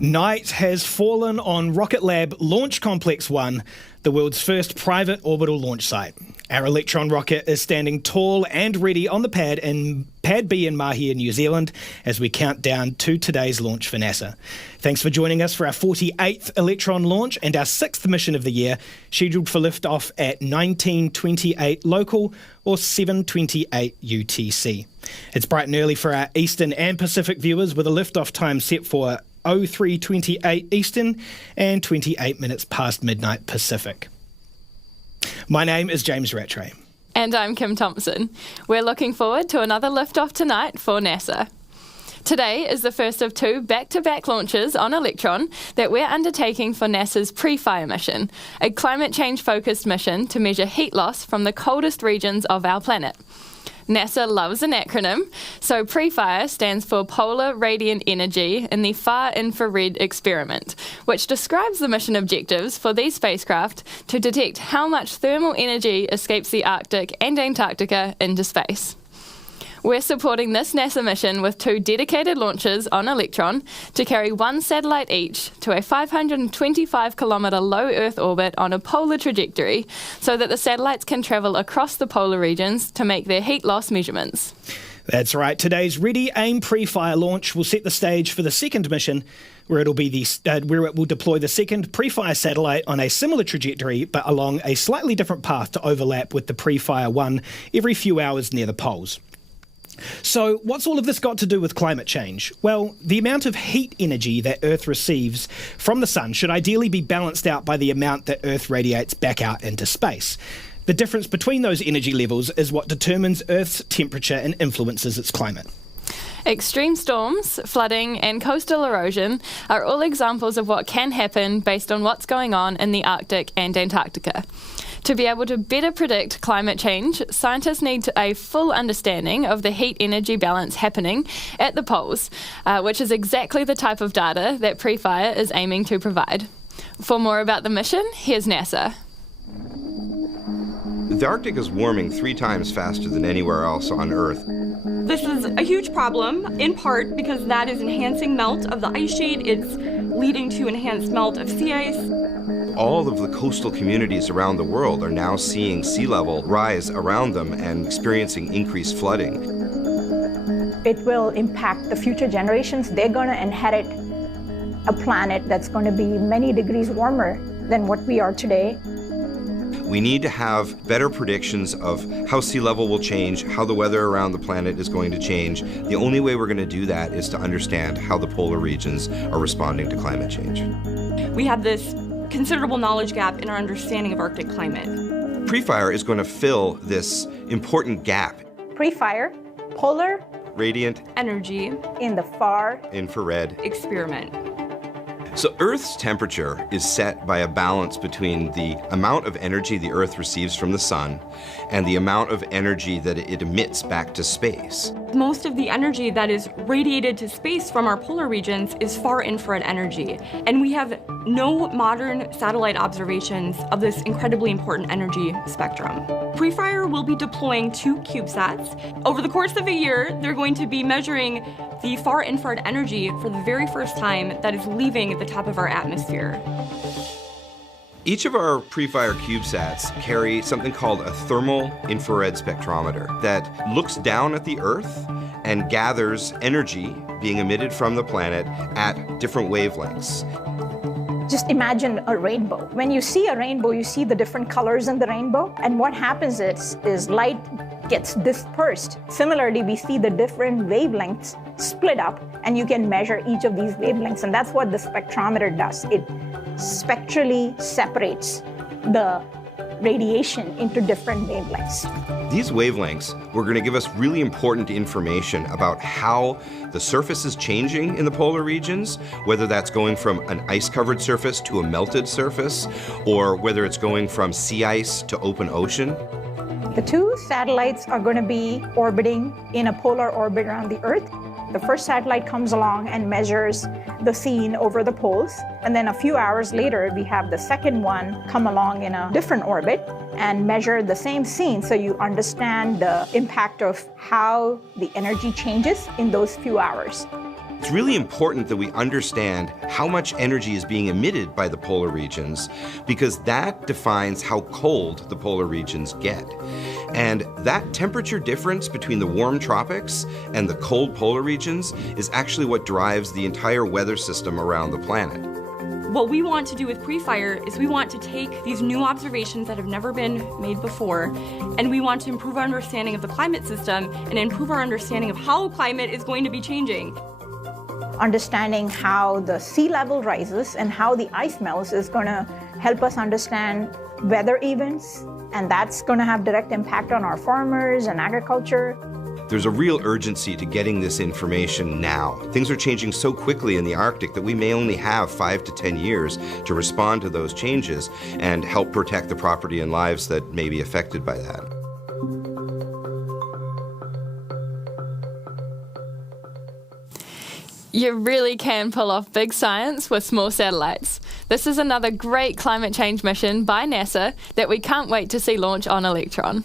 Night has fallen on Rocket Lab Launch Complex 1, the world's first private orbital launch site. Our Electron rocket is standing tall and ready on the pad in Pad B in Mahia, New Zealand, as we count down to today's launch for NASA. Thanks for joining us for our 48th Electron launch and our 6th mission of the year, scheduled for liftoff at 19:28 local or 7:28 UTC. It's bright and early for our Eastern and Pacific viewers, with a liftoff time set for 03:28 Eastern and 28 minutes past midnight Pacific. My name is James Rattray. And I'm Kim Thompson. We're looking forward to another liftoff tonight for NASA. Today is the first of two back-to-back launches on Electron that we're undertaking for NASA's PREFIRE mission, a climate change-focused mission to measure heat loss from the coldest regions of our planet. NASA loves an acronym, so PREFIRE stands for Polar Radiant Energy in the Far Infrared Experiment, which describes the mission objectives for these spacecraft to detect how much thermal energy escapes the Arctic and Antarctica into space. We're supporting this NASA mission with two dedicated launches on Electron to carry one satellite each to a 525-kilometre low Earth orbit on a polar trajectory so that the satellites can travel across the polar regions to make their heat loss measurements. That's right. Today's Ready, Aim, PREFIRE launch will set the stage for the second mission, where it will deploy the second PREFIRE satellite on a similar trajectory but along a slightly different path to overlap with the PREFIRE 1 every few hours near the poles. So what's all of this got to do with climate change? Well, the amount of heat energy that Earth receives from the sun should ideally be balanced out by the amount that Earth radiates back out into space. The difference between those energy levels is what determines Earth's temperature and influences its climate. Extreme storms, flooding and coastal erosion are all examples of what can happen based on what's going on in the Arctic and Antarctica. To be able to better predict climate change, scientists need a full understanding of the heat-energy balance happening at the poles, which is exactly the type of data that PREFIRE is aiming to provide. For more about the mission, here's NASA. The Arctic is warming 3 times faster than anywhere else on Earth. This is a huge problem, in part because that is enhancing melt of the ice sheet. It's leading to enhanced melt of sea ice. All of the coastal communities around the world are now seeing sea level rise around them and experiencing increased flooding. It will impact the future generations. They're going to inherit a planet that's going to be many degrees warmer than what we are today. We need to have better predictions of how sea level will change, how the weather around the planet is going to change. The only way we're going to do that is to understand how the polar regions are responding to climate change. We have this considerable knowledge gap in our understanding of Arctic climate. PREFIRE is going to fill this important gap. PREFIRE, Polar Radiant Energy in the Far Infrared Experiment. So Earth's temperature is set by a balance between the amount of energy the Earth receives from the sun and the amount of energy that it emits back to space. Most of the energy that is radiated to space from our polar regions is far infrared energy, and we have no modern satellite observations of this incredibly important energy spectrum. PREFIRE will be deploying 2 CubeSats. Over the course of a year, they're going to be measuring the far infrared energy for the very first time that is leaving the top of our atmosphere. Each of our PREFIRE CubeSats carry something called a thermal infrared spectrometer that looks down at the Earth and gathers energy being emitted from the planet at different wavelengths. Just imagine a rainbow. When you see a rainbow, you see the different colors in the rainbow, and what happens is light gets dispersed. Similarly, we see the different wavelengths split up, and you can measure each of these wavelengths, and that's what the spectrometer does. It spectrally separates the radiation into different wavelengths. These wavelengths were going to give us really important information about how the surface is changing in the polar regions, whether that's going from an ice-covered surface to a melted surface, or whether it's going from sea ice to open ocean. The 2 satellites are going to be orbiting in a polar orbit around the Earth. The first satellite comes along and measures the scene over the poles, and then a few hours later we have the second one come along in a different orbit and measure the same scene, so you understand the impact of how the energy changes in those few hours. It's really important that we understand how much energy is being emitted by the polar regions, because that defines how cold the polar regions get. And that temperature difference between the warm tropics and the cold polar regions is actually what drives the entire weather system around the planet. What we want to do with PREFIRE is we want to take these new observations that have never been made before, and we want to improve our understanding of the climate system and improve our understanding of how climate is going to be changing. Understanding how the sea level rises and how the ice melts is going to help us understand weather events, and that's going to have direct impact on our farmers and agriculture. There's a real urgency to getting this information now. Things are changing so quickly in the Arctic that we may only have 5 to 10 years to respond to those changes and help protect the property and lives that may be affected by that. You really can pull off big science with small satellites. This is another great climate change mission by NASA that we can't wait to see launch on Electron.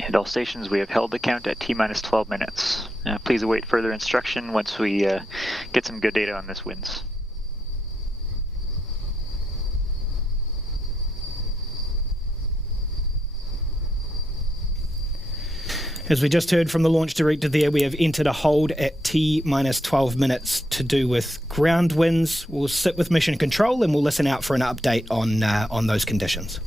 And all stations, we have held the count at T-minus 12 minutes. Please await further instruction once we get some good data on this winds. As we just heard from the launch director there, we have entered a hold at T-minus 12 minutes to do with ground winds. We'll sit with mission control and we'll listen out for an update on those conditions.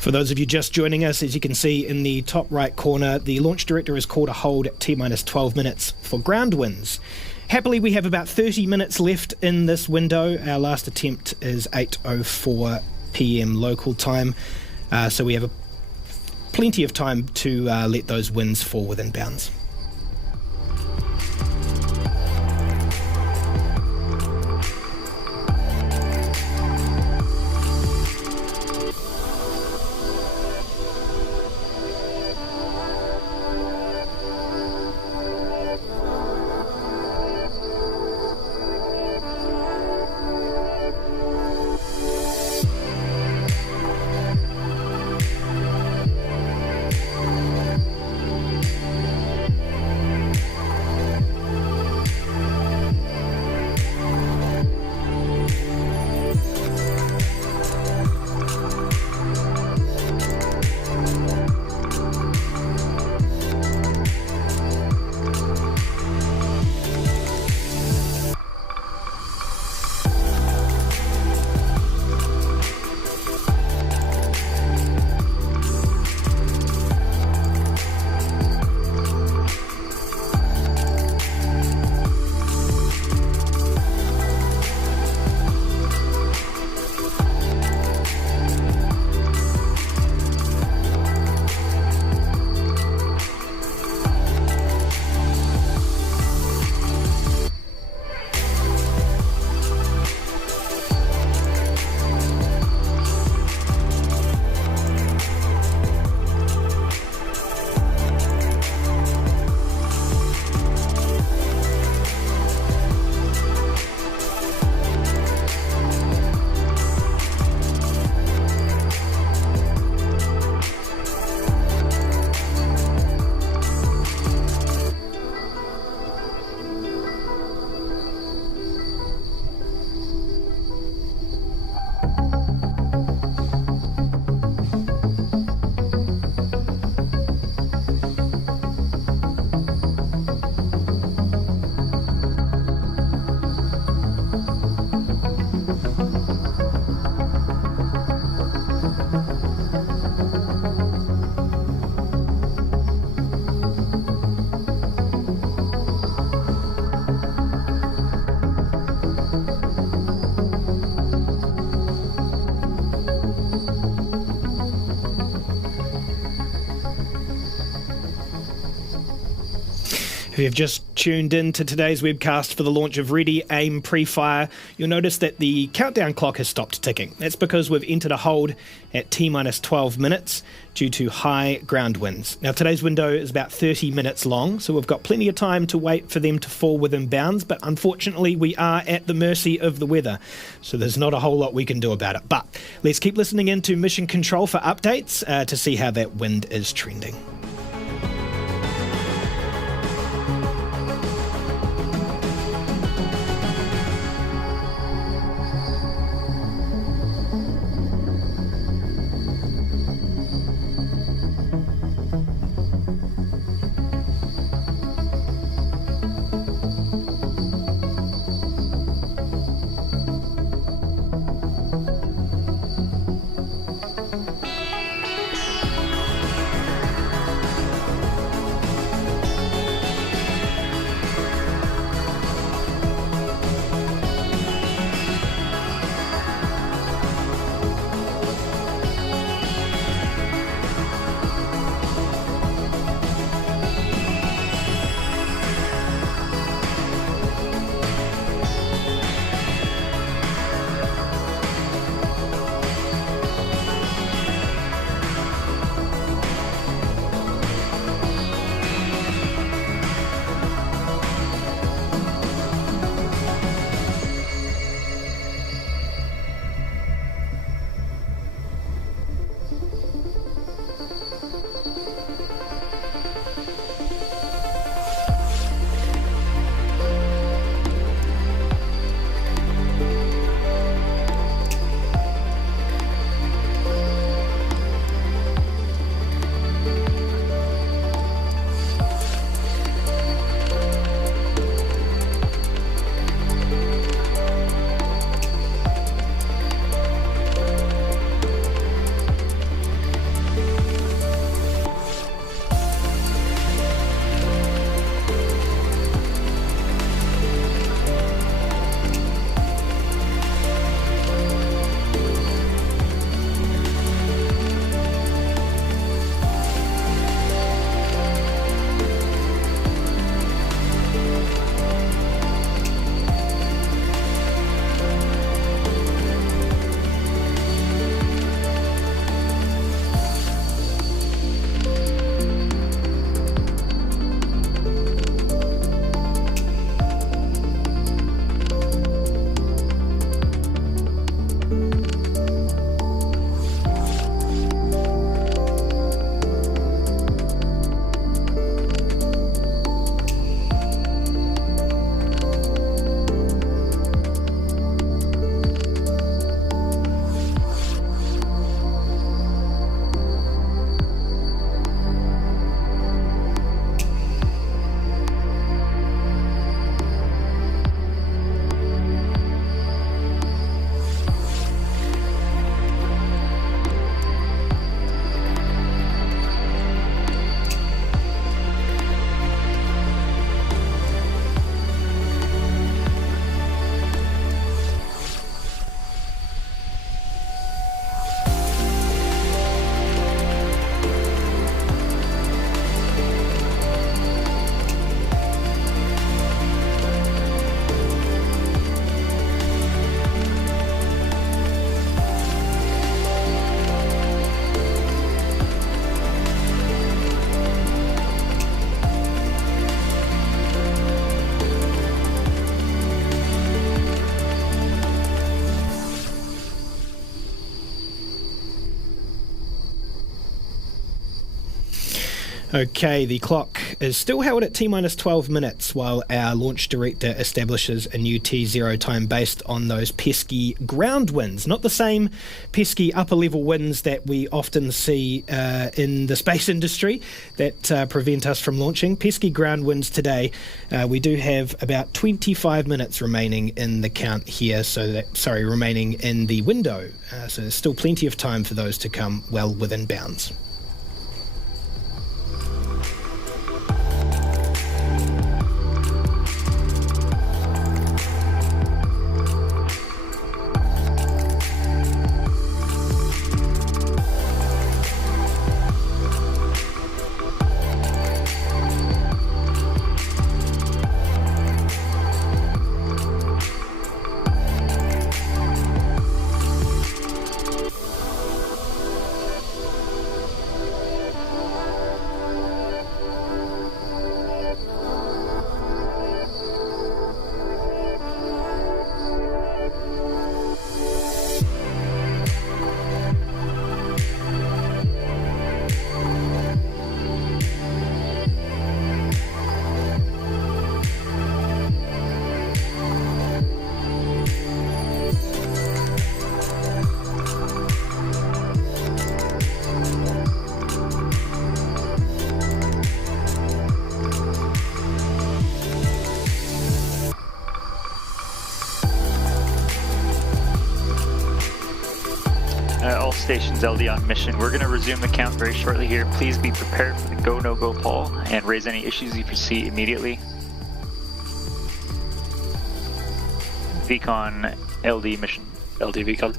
For those of you just joining us, as you can see in the top right corner, the launch director has called a hold at T-minus 12 minutes for ground winds. Happily, we have about 30 minutes left in this window. Our last attempt is 8:04 p.m. local time, so we have plenty of time to let those winds fall within bounds. If you've just tuned in to today's webcast for the launch of Ready, Aim, Pre-Fire, you'll notice that the countdown clock has stopped ticking. That's because we've entered a hold at T-minus 12 minutes due to high ground winds. Now, today's window is about 30 minutes long, so we've got plenty of time to wait for them to fall within bounds, but unfortunately we are at the mercy of the weather, so there's not a whole lot we can do about it. But let's keep listening in to Mission Control for updates to see how that wind is trending. Okay, the clock is still held at T-minus 12 minutes while our launch director establishes a new T0 time based on those pesky ground winds. Not the same pesky upper-level winds that we often see in the space industry that prevent us from launching. Pesky ground winds today. We do have about 25 minutes remaining in the count here, remaining in the window. So there's still plenty of time for those to come well within bounds. All stations LD on mission. We're going to resume the count very shortly here. Please be prepared for the go, no go poll and raise any issues you foresee immediately. VCon LD mission. LD VCon.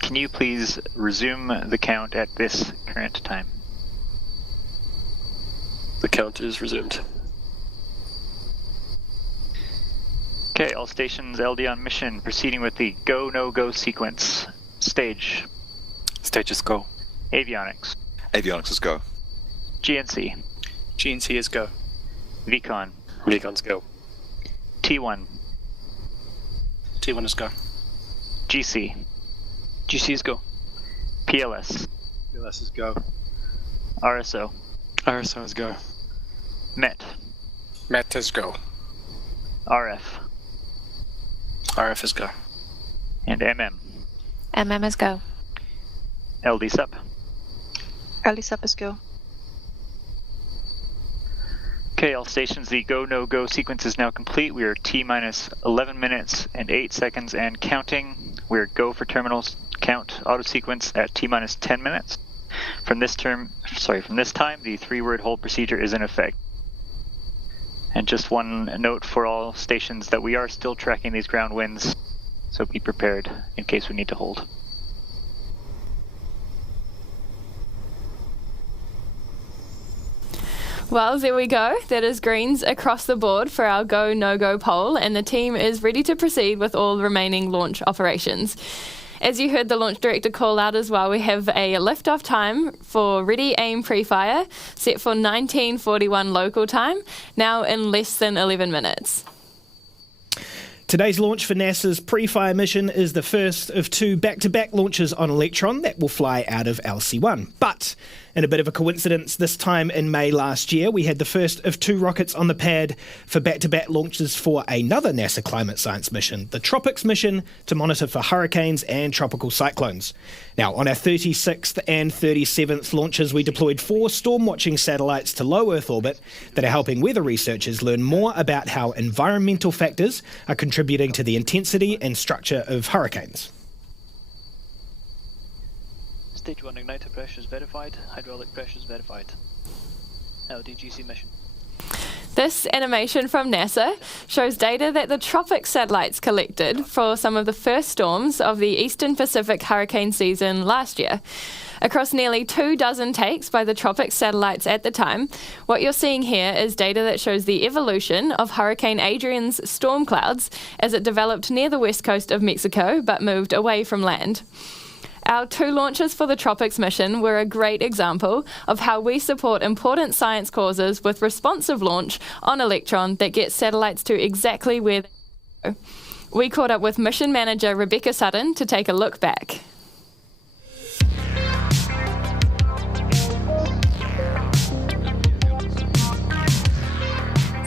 Can you please resume the count at this current time? The count is resumed. Okay, all stations LD on mission. Proceeding with the go, no go sequence. Stage. Stages go. Avionics. Avionics is go. GNC. GNC is go. VCon. VCon's go. T1. T1 is go. GC. GC is go. PLS. PLS is go. RSO. RSO is go. MET. MET is go. RF. RF is go. And MM. MM is go. LD SUP. LD SUP is go. Okay, all stations, the go, no go sequence is now complete. We are T-minus 11 minutes and 8 seconds and counting. We're go for terminals count auto sequence at T-minus 10 minutes. From this time, the 3-word hold procedure is in effect. And just one note for all stations that we are still tracking these ground winds, so be prepared in case we need to hold. Well, there we go. That is greens across the board for our go, no-go poll, and the team is ready to proceed with all remaining launch operations. As you heard the launch director call out as well, we have a liftoff time for Ready, Aim, Pre-Fire set for 19:41 local time, now in less than 11 minutes. Today's launch for NASA's PREFIRE mission is the first of 2 back-to-back launches on Electron that will fly out of LC1. But, in a bit of a coincidence, this time in May last year, we had the first of 2 rockets on the pad for back-to-back launches for another NASA climate science mission, the TROPICS mission, to monitor for hurricanes and tropical cyclones. Now, on our 36th and 37th launches, we deployed 4 storm-watching satellites to low Earth orbit that are helping weather researchers learn more about how environmental factors are contributing to the intensity and structure of hurricanes. Stage 1 igniter pressure is verified, hydraulic pressure is verified. LDGC mission. This animation from NASA shows data that the TROPICS satellites collected for some of the first storms of the Eastern Pacific hurricane season last year. Across nearly 24 takes by the TROPICS satellites at the time, what you're seeing here is data that shows the evolution of Hurricane Adrian's storm clouds as it developed near the west coast of Mexico but moved away from land. Our 2 launches for the TROPICS mission were a great example of how we support important science causes with responsive launch on Electron that gets satellites to exactly where they go. We caught up with mission manager Rebecca Sutton to take a look back.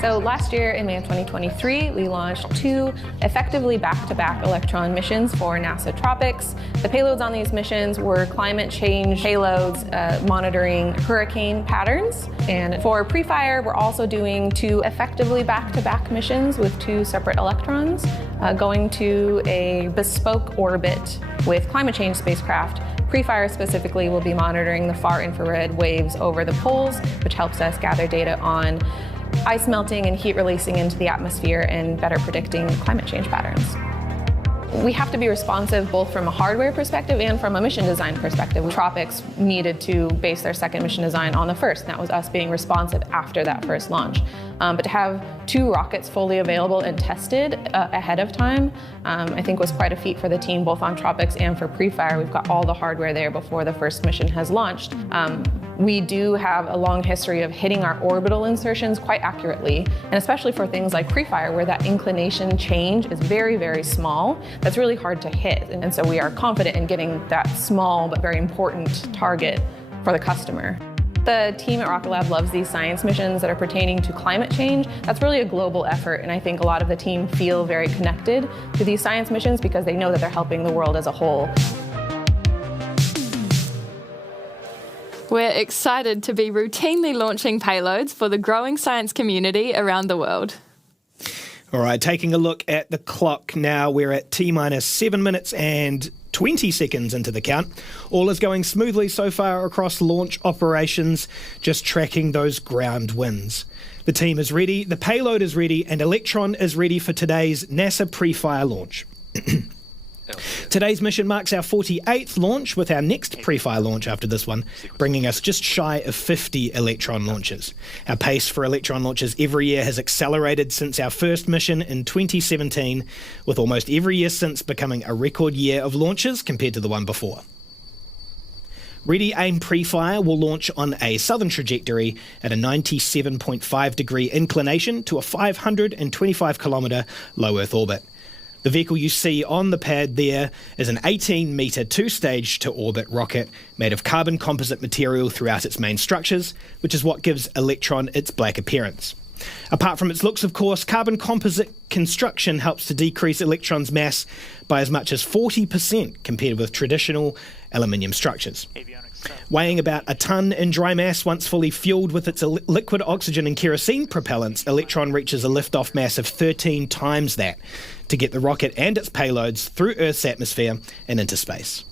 So last year in May of 2023, we launched 2 effectively back-to-back Electron missions for NASA Tropics. The payloads on these missions were climate change payloads monitoring hurricane patterns. And for PREFIRE, we're also doing 2 effectively back-to-back missions with 2 separate Electrons going to a bespoke orbit with climate change spacecraft. PREFIRE specifically will be monitoring the far infrared waves over the poles, which helps us gather data on ice melting and heat releasing into the atmosphere and better predicting climate change patterns. We have to be responsive both from a hardware perspective and from a mission design perspective. Tropics needed to base their second mission design on the first, and that was us being responsive after that first launch. But to have 2 rockets fully available and tested ahead of time, I think was quite a feat for the team, both on Tropics and for PREFIRE. We've got all the hardware there before the first mission has launched. We do have a long history of hitting our orbital insertions quite accurately, and especially for things like PREFIRE, where that inclination change is very, very small. That's really hard to hit, and so we are confident in getting that small but very important target for the customer. The team at Rocket Lab loves these science missions that are pertaining to climate change. That's really a global effort, and I think a lot of the team feel very connected to these science missions because they know that they're helping the world as a whole. We're excited to be routinely launching payloads for the growing science community around the world. All right, taking a look at the clock now, we're at T-minus 7 minutes and 20 seconds into the count. All is going smoothly so far across launch operations, just tracking those ground wins. The team is ready, the payload is ready, and Electron is ready for today's NASA PREFIRE launch. Today's mission marks our 48th launch, with our next PREFIRE launch after this one bringing us just shy of 50 Electron launches. Our pace for Electron launches every year has accelerated since our first mission in 2017, with almost every year since becoming a record year of launches compared to the one before. Ready Aim PREFIRE will launch on a southern trajectory at a 97.5 degree inclination to a 525 kilometre low Earth orbit. The vehicle you see on the pad there is an 18-metre 2-stage to orbit rocket made of carbon composite material throughout its main structures, which is what gives Electron its black appearance. Apart from its looks, of course, carbon composite construction helps to decrease Electron's mass by as much as 40% compared with traditional aluminium structures. Weighing about a tonne in dry mass, once fully fueled with its liquid oxygen and kerosene propellants, Electron reaches a liftoff mass of 13 times that to get the rocket and its payloads through Earth's atmosphere and into space.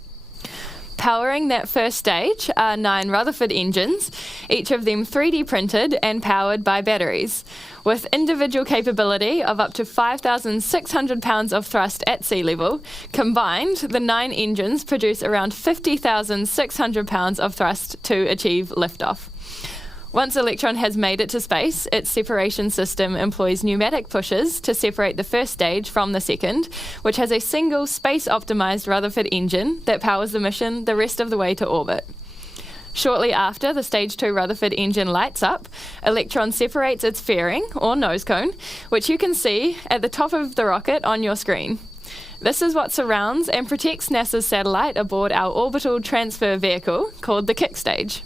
Powering that first stage are 9 Rutherford engines, each of them 3D printed and powered by batteries. With individual capability of up to 5,600 pounds of thrust at sea level, combined, the 9 engines produce around 50,600 pounds of thrust to achieve liftoff. Once Electron has made it to space, its separation system employs pneumatic pushes to separate the first stage from the second, which has a single space-optimized Rutherford engine that powers the mission the rest of the way to orbit. Shortly after the Stage 2 Rutherford engine lights up, Electron separates its fairing, or nose cone, which you can see at the top of the rocket on your screen. This is what surrounds and protects NASA's satellite aboard our orbital transfer vehicle, called the kick stage.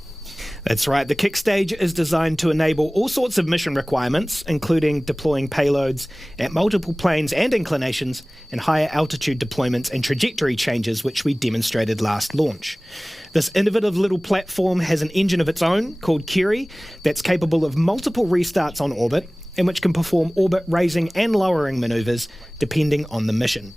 That's right, the kick stage is designed to enable all sorts of mission requirements, including deploying payloads at multiple planes and inclinations, and higher altitude deployments and trajectory changes, which we demonstrated last launch. This innovative little platform has an engine of its own, called Curie, that's capable of multiple restarts on orbit, and which can perform orbit raising and lowering manoeuvres depending on the mission.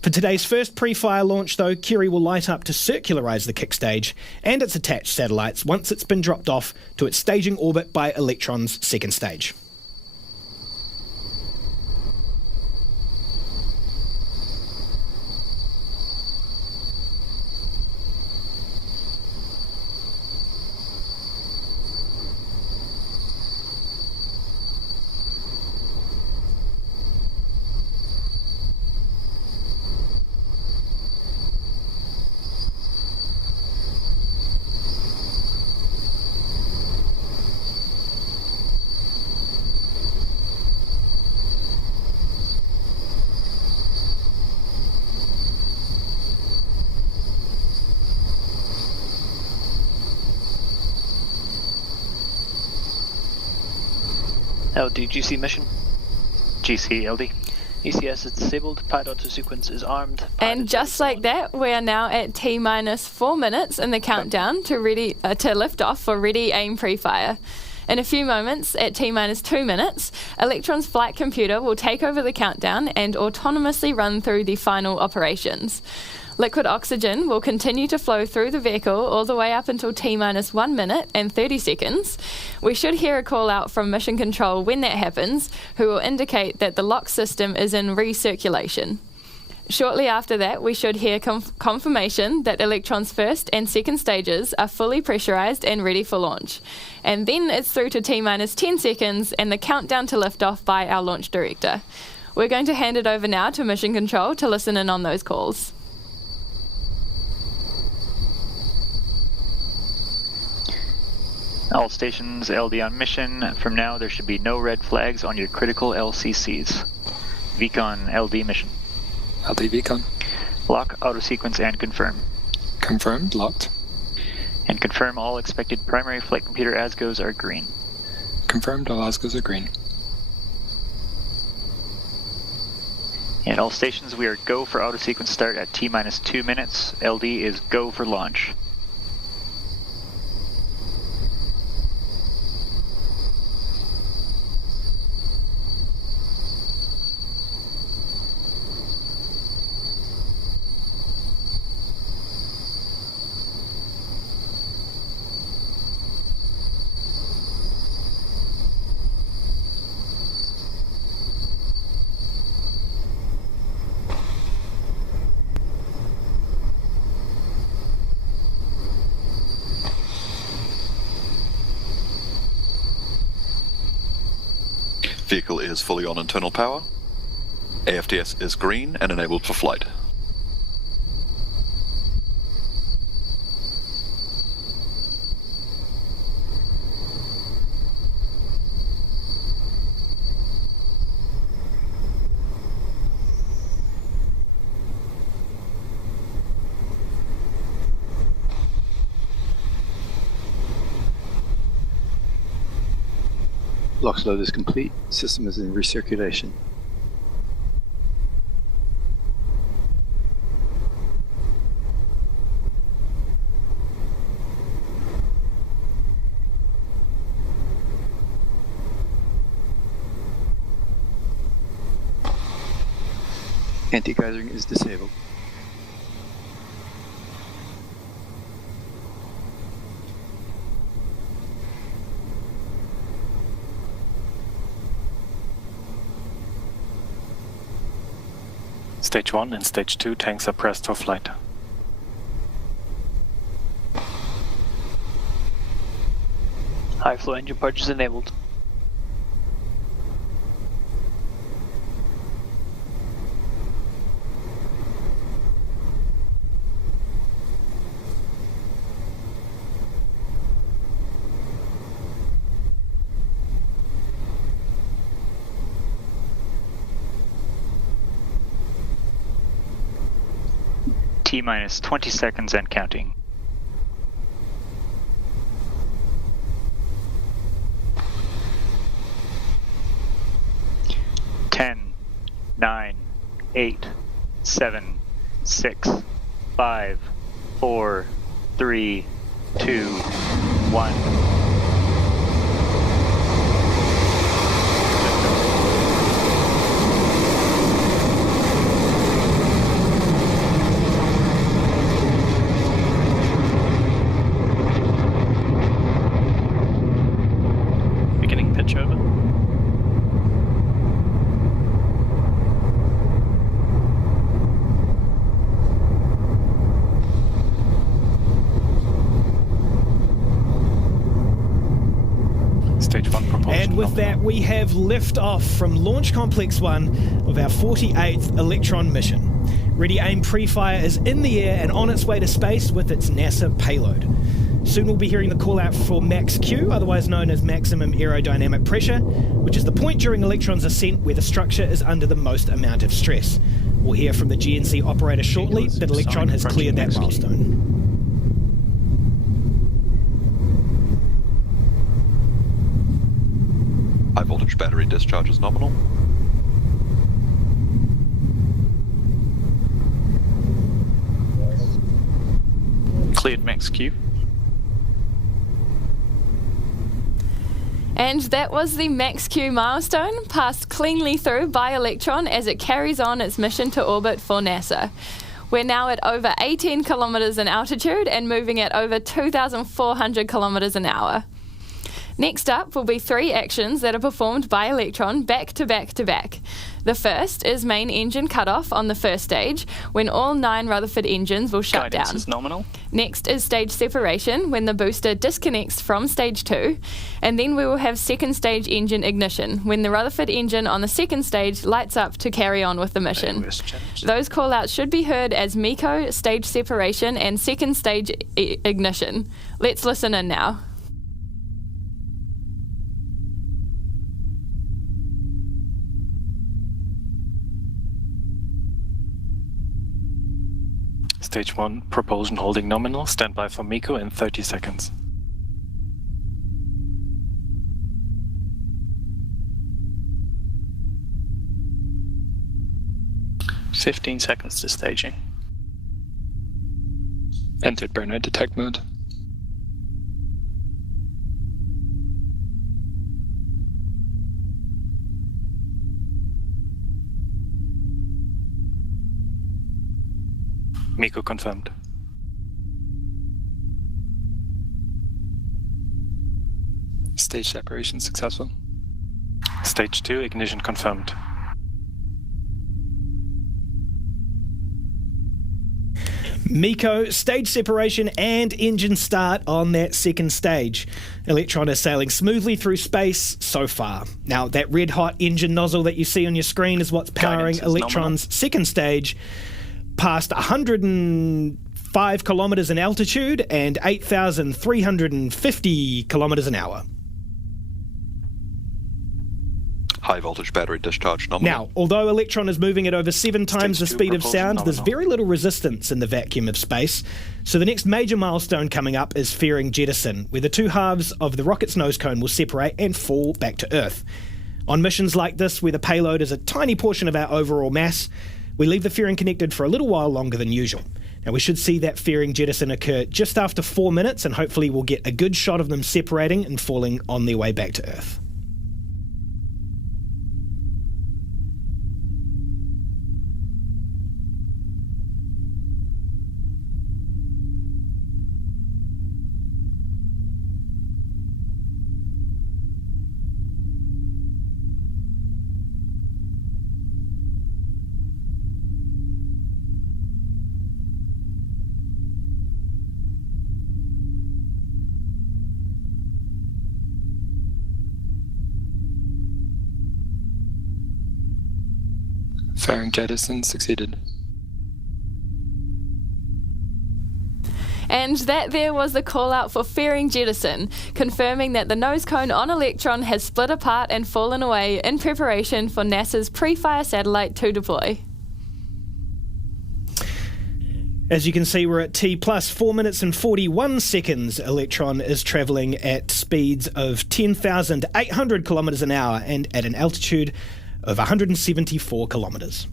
For today's first PREFIRE launch, though, Curie will light up to circularise the kick stage and its attached satellites once it's been dropped off to its staging orbit by Electron's second stage. LD, GC mission. GC, LD. ECS is disabled, pad auto sequence is armed. And just like that, we are now at T-minus 4 minutes in the countdown to lift off for Ready, Aim, Pre-Fire. In a few moments, at T-minus 2 minutes, Electron's flight computer will take over the countdown and autonomously run through the final operations. Liquid oxygen will continue to flow through the vehicle all the way up until T-minus 1 minute and 30 seconds. We should hear a call out from Mission Control when that happens, who will indicate that the lock system is in recirculation. Shortly after that, we should hear confirmation that Electron's first and second stages are fully pressurized and ready for launch. And then it's through to T-minus 10 seconds and the countdown to liftoff by our launch director. We're going to hand it over now to Mission Control to listen in on those calls. All stations LD on mission. From now, there should be no red flags on your critical LCCs. VCON LD mission. LD VCON. Lock, auto sequence, and confirm. Confirmed, locked. And confirm all expected primary flight computer ASGOs are green. Confirmed, all ASGOs are green. And all stations, we are go for auto sequence start at T-minus 2 minutes. LD is go for launch. Vehicle is fully on internal power. AFTS is green and enabled for flight. LOX load is complete. System is in recirculation. Anti-geysering is disabled. Stage 1 and Stage 2 tanks are pressed for flight. High flow engine purge enabled. T-minus 20 seconds and counting. Ten, 9, 8, 7, 6, 5, 4, 3, 2, 1. And with that, we have liftoff from Launch Complex 1 of our 48th Electron mission. Ready Aim Pre-Fire is in the air and on its way to space with its NASA payload. Soon we'll be hearing the call out for Max Q, otherwise known as maximum aerodynamic pressure, which is the point during Electron's ascent where the structure is under the most amount of stress. We'll hear from the GNC operator shortly that Electron has cleared that milestone. voltage battery discharge is nominal. Cleared max Q. And that was the Max Q milestone, passed cleanly through by Electron as it carries on its mission to orbit for NASA. We're now at over 18 kilometres in altitude and moving at over 2,400 kilometres an hour. Next up will be 3 actions that are performed by Electron back to back to back. The first is main engine cutoff on the first stage, when all 9 Rutherford engines will shut Guidance down. is nominal. Next is stage separation, when the booster disconnects from stage 2, and then we will have second stage engine ignition, when the Rutherford engine on the second stage lights up to carry on with the mission. Those call-outs should be heard as MECO, stage separation, and second stage ignition. Let's listen in now. Stage 1, propulsion holding nominal. Stand by for MECO in 30 seconds. "15 seconds to staging. Entered burnout detect mode. MECO confirmed. Stage separation successful. Stage 2, ignition confirmed. MECO, stage separation and engine start on that second stage. Electron is sailing smoothly through space so far. Now, that red-hot engine nozzle that you see on your screen is what's powering Electron's second stage, past 105 kilometres in altitude and 8,350 kilometres an hour. High voltage battery discharge nominal. Now, although Electron is moving at over 7 times the speed of sound, there's very little resistance in the vacuum of space. So the next major milestone coming up is fairing jettison, where the 2 halves of the rocket's nose cone will separate and fall back to Earth. On missions like this, where the payload is a tiny portion of our overall mass, we leave the fairing connected for a little while longer than usual. Now, we should see that fairing jettison occur just after 4 minutes, and hopefully we'll get a good shot of them separating and falling on their way back to Earth. Fairing jettison succeeded. And that there was the call out for fairing jettison, confirming that the nose cone on Electron has split apart and fallen away in preparation for NASA's PREFIRE satellite to deploy. As you can see, we're at T plus 4 minutes and 41 seconds. Electron is travelling at speeds of 10,800 kilometres an hour and at an altitude of 174 kilometres.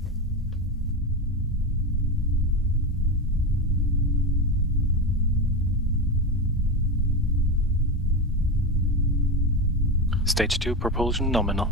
Stage 2, propulsion nominal.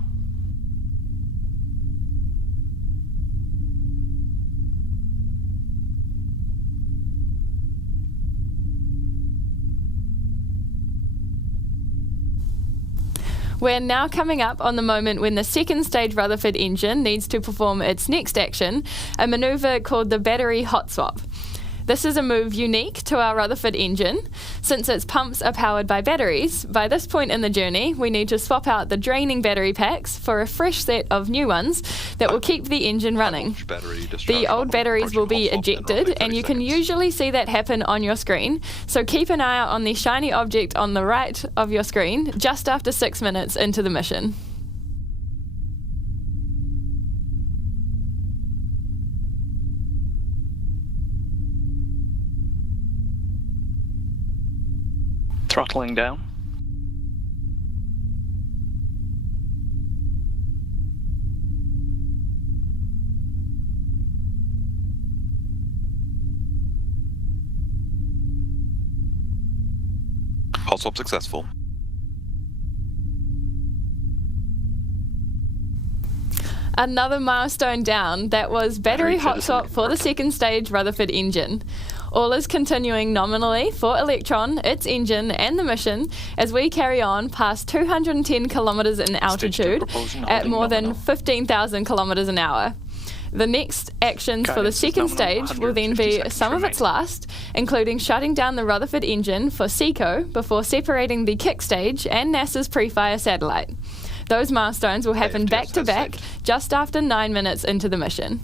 We're now coming up on the moment when the second stage Rutherford engine needs to perform its next action, a manoeuvre called the battery hot swap. This is a move unique to our Rutherford engine. Since its pumps are powered by batteries, by this point in the journey, we need to swap out the draining battery packs for a fresh set of new ones that will keep the engine running. The old batteries will be ejected, and you can usually see that happen on your screen, so keep an eye out on the shiny object on the right of your screen just after 6 minutes into the mission. Throttling down. Hot swap successful. Another milestone down, that was battery hot swap for the second stage Rutherford engine. All is continuing nominally for Electron, its engine and the mission as we carry on past 210 kilometres in altitude at more than 15,000 kilometres an hour. The next actions for the second stage will then be some of its last, including shutting down the Rutherford engine for SECO before separating the kick stage and NASA's PREFIRE satellite. Those milestones will happen back to back just after 9 minutes into the mission.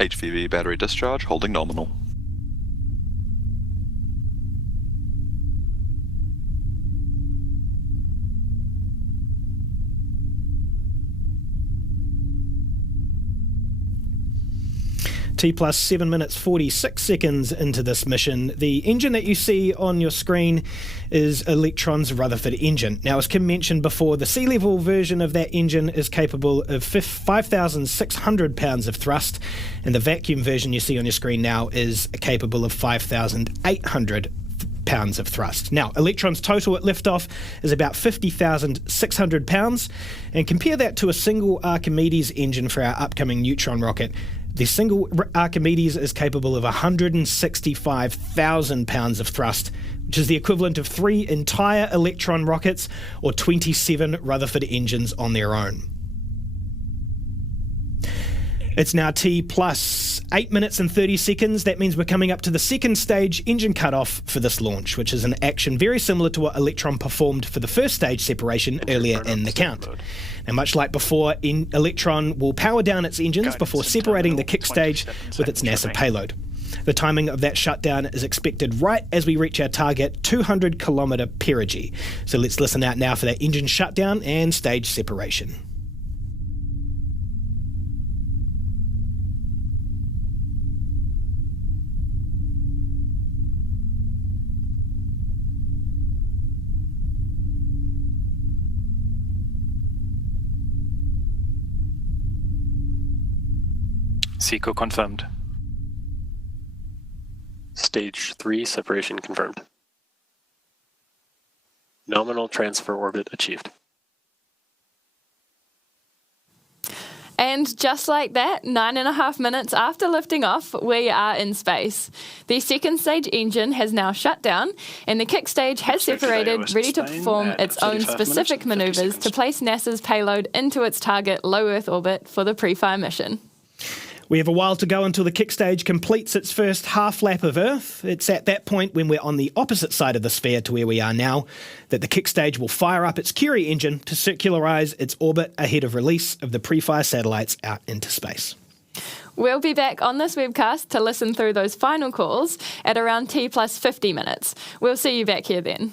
HVV battery discharge holding nominal. T plus 7 minutes 46 seconds into this mission. The engine that you see on your screen is Electron's Rutherford engine. Now, as Kim mentioned before, the sea level version of that engine is capable of 5,600 pounds of thrust, and the vacuum version you see on your screen now is capable of 5,800 pounds of thrust. Now, Electron's total at liftoff is about 50,600 pounds, and compare that to a single Archimedes engine for our upcoming Neutron rocket. The single Archimedes is capable of 165,000 pounds of thrust, which is the equivalent of 3 entire Electron rockets or 27 Rutherford engines on their own. It's now T plus 8 minutes and 30 seconds. That means we're coming up to the second stage engine cutoff for this launch, which is an action very similar to what Electron performed for the first stage separation earlier in the count. Now, much like before, Electron will power down its engines before separating the kick stage with its NASA payload. The timing of that shutdown is expected right as we reach our target 200 kilometre perigee. So let's listen out now for that engine shutdown and stage separation. SECO confirmed. Stage 3 separation confirmed. Nominal transfer orbit achieved. And just like that, 9.5 minutes after lifting off, we are in space. The second stage engine has now shut down, and the kick stage has separated, ready to perform its own specific maneuvers to place NASA's payload into its target low Earth orbit for the PREFIRE mission. We have a while to go until the kick stage completes its first half lap of Earth. It's at that point, when we're on the opposite side of the sphere to where we are now, that the kick stage will fire up its Curie engine to circularize its orbit ahead of release of the PREFIRE satellites out into space. We'll be back on this webcast to listen through those final calls at around T plus 50 minutes. We'll see you back here then.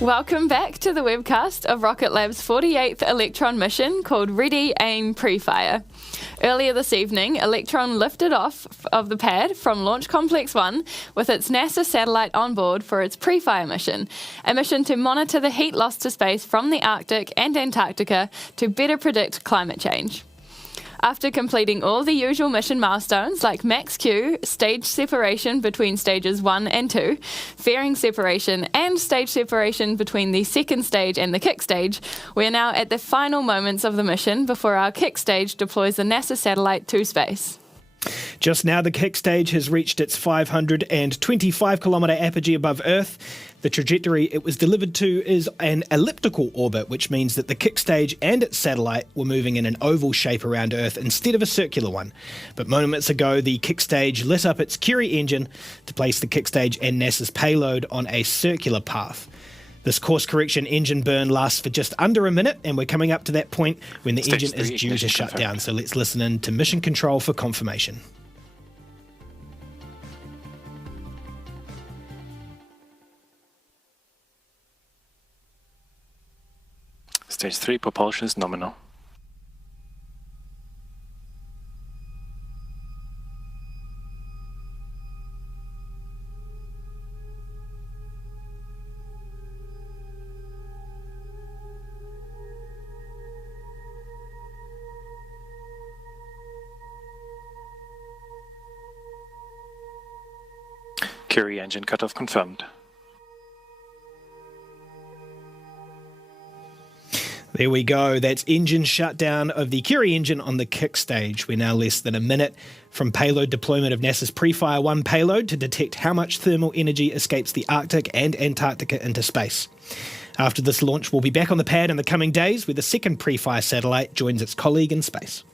Welcome back to the webcast of Rocket Lab's 48th Electron mission called Ready, Aim, PREFIRE. Earlier this evening, Electron lifted off of the pad from Launch Complex 1 with its NASA satellite on board for its PREFIRE mission, a mission to monitor the heat lost to space from the Arctic and Antarctica to better predict climate change. After completing all the usual mission milestones like max Q, stage separation between stages 1 and 2, fairing separation and stage separation between the second stage and the kick stage, we are now at the final moments of the mission before our kick stage deploys the NASA satellite to space. Just now, the kick stage has reached its 525-kilometre apogee above Earth. The trajectory it was delivered to is an elliptical orbit, which means that the kick stage and its satellite were moving in an oval shape around Earth instead of a circular one. But moments ago, the kick stage lit up its Curie engine to place the kick stage and NASA's payload on a circular path. This course correction engine burn lasts for just under a minute, and we're coming up to that point when the engine is due to shut down. So let's listen in to Mission Control for confirmation. Stage 3 propulsion is nominal. Curie engine cutoff confirmed. There we go. That's engine shutdown of the Curie engine on the kick stage. We're now less than a minute from payload deployment of NASA's PREFIRE 1 payload to detect how much thermal energy escapes the Arctic and Antarctica into space. After this launch, we'll be back on the pad in the coming days where the second PREFIRE satellite joins its colleague in space.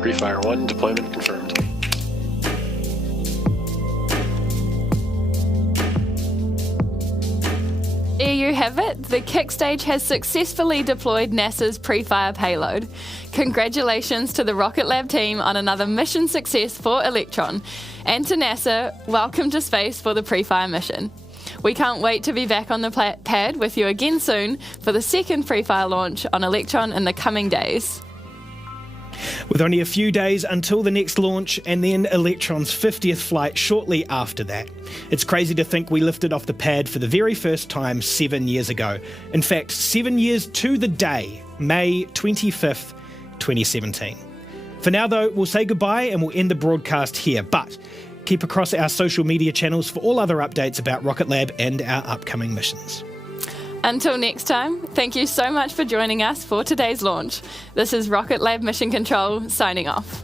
PREFIRE 1 deployment confirmed. There you have it. The kick stage has successfully deployed NASA's PREFIRE payload. Congratulations to the Rocket Lab team on another mission success for Electron. And to NASA, welcome to space for the PREFIRE mission. We can't wait to be back on the pad with you again soon for the second PREFIRE launch on Electron in the coming days. With only a few days until the next launch and then Electron's 50th flight shortly after that. It's crazy to think we lifted off the pad for the very first time 7 years ago. In fact, 7 years to the day, May 25th, 2017. For now though, we'll say goodbye and we'll end the broadcast here, but keep across our social media channels for all other updates about Rocket Lab and our upcoming missions. Until next time, thank you so much for joining us for today's launch. This is Rocket Lab Mission Control signing off.